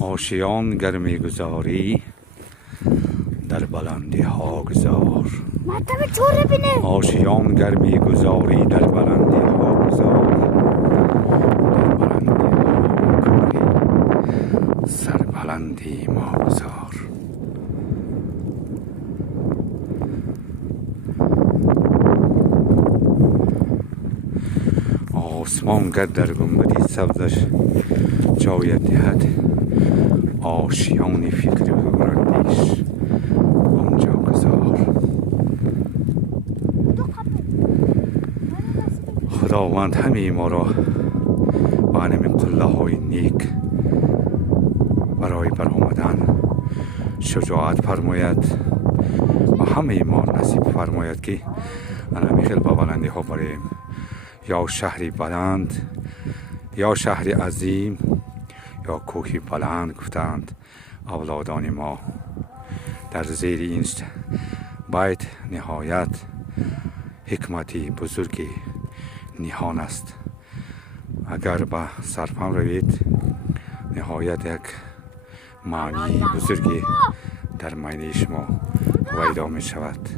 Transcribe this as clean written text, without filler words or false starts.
آشیان گر میگذاری در بلندی ها گذار. آشیان گر میگذاری در بلندی ها گذار. در بلندی ها سر بلندی ما گذار. آسمان گر در گنبدی سبزش جای دهد، آشیان فکر و اندیش آنجا گذار. خداوند همه ما را با همین قله های نیک برای برآمدن شجاعت فرماید و همه ما نصیب فرماید که همین خیلی با بلندی ها بریم، یا شهری بلند یا شهری عظیم یا کوهی بلند گفتند اولادان ما. در زیر این بیت نهایت حکمتی بزرگی نهان است. اگر به سرفهم روید نهایت یک معنی بزرگی در معنی شما پیدا می شود.